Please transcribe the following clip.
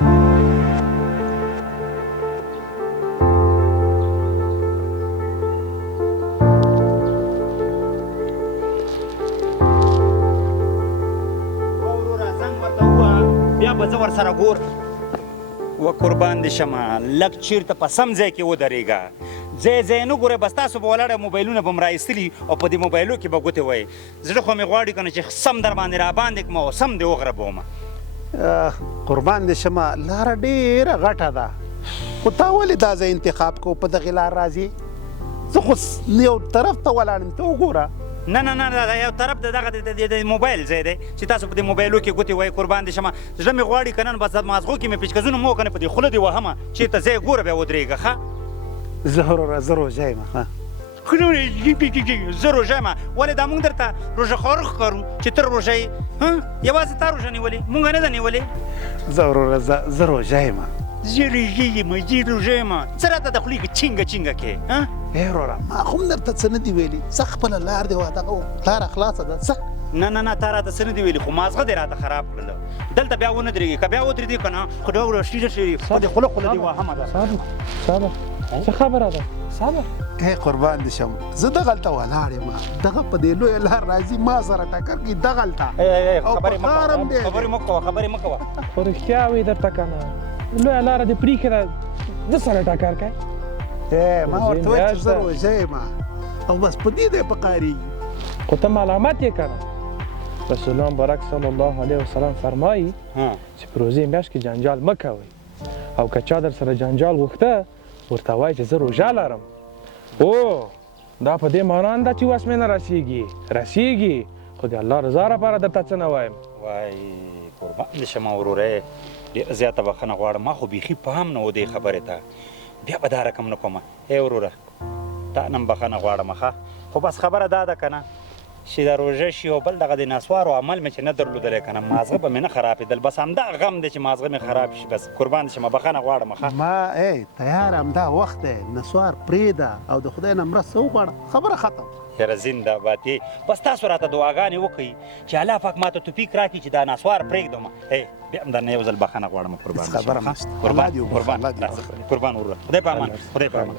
بیا به زه ورسره ګور و قربان دې شمه لږ چېرته په سم ځای کې ودرېږه ځای ځای نه ګورئ بس تاسو به ولاړه موبایلونه به م رایستلي او په دې موبایلو کې به ګوتې وایي زړه خو مې غواړي که نه چې سم در باندې راباندې کړم او سم دې وغربومه قربان دې شمه لاره ډېره غټه ده خو تا ولې دا ځای انتخاب کوو په دغې لار راځې زه خو یو طرف ته ولاړم ته وګوره نه نه نه دا یو طرف د دغه د موبایل ځای دی چې تاسو په دې موبایلو کې ګوتې وایي قربان دې شمه زړه مې غواړي که نن بس مازغو کې مې پیچکزونه مو که نه په دې خوله دې وهمه چېرته ځای ګوره بیا ودرېږه ښه زه روژه یم زه روژه یم ولې دا مونږ درته روژه خواره ښکارو چې ته روژه یې یوازې تا روژه نیولې مونږ نه ده نیولې زه روژه یم زه روژه یم زه روژه یم څه راته د خولې کې چینګه چینګه کې ای وروره ما خو هم درته څه نه دي ویلي څه خپله لار دې دغه لاره خلاصه ده څه نه نه نه تا راته څه نه دي ویلي خو مازغه دې راته خراب کړله دلته بیا ونه درېږي که بیا ودرېدې که نه خو ډوله شیره شیرې په دې خوله خوله دې وهمه ده صبر څه خبره ده صبر ای قربان دې شم زه دغلته ولاړ یم دغه په دې لویه لار راځي ما سره ټکر کړي دغلته او په ښار هم دی خبرې مه کوه خبرې مه کوه خو رښتیا وایي درته که نه لویه لاره دې پرېښې ده زه سره ټکر کوي ما ورته وویل چې زه روژه یم او بس په دې دی پکارېږي خو ته ملامت یې که نه رسول الله مبارک صلی الله علیه وسلم فرمایي چې په روژې میاشت کې جنجال مه کوئ او که چا در سره جنجال غوښته ورته وایي چې زه روژه لرم او دا په دې معنا نه ده چې وس مې نه رسیږي خو د الله رضا لپاره درته څه نه وایم وای قربان دې شمه وروره ډېره زیاته بښنه غواړم ما خو بیخي پام نه و دې خبرې ته بیا به دا رقم نه کومه ای وروره تا نه م بښنه غواړم ښه خو بس خبره دا ده که نه چې د روژه شي او بل دغه د نسوارو عمل مې چې نه درلودلی که نه مازغه به مې نه خرابېدل بس همدا غم دی چې مازغه مې خراب شي بس قربان دې شمه بښنه غواړم ښه ما تیار همدا وخت دی نسوار پرېږده او د خدای نه مرسته وغواړه خبره ختم یاره زنده باد بس تاسو راته دعاګانې وکړئ چې الله پاک ماته توفیق راکړي چې دا نسوار پرېږدم بیا هم درنه یو ځل بښنه غواړم قربان خبره نشته قربان وروره خدای په امان خدای په امان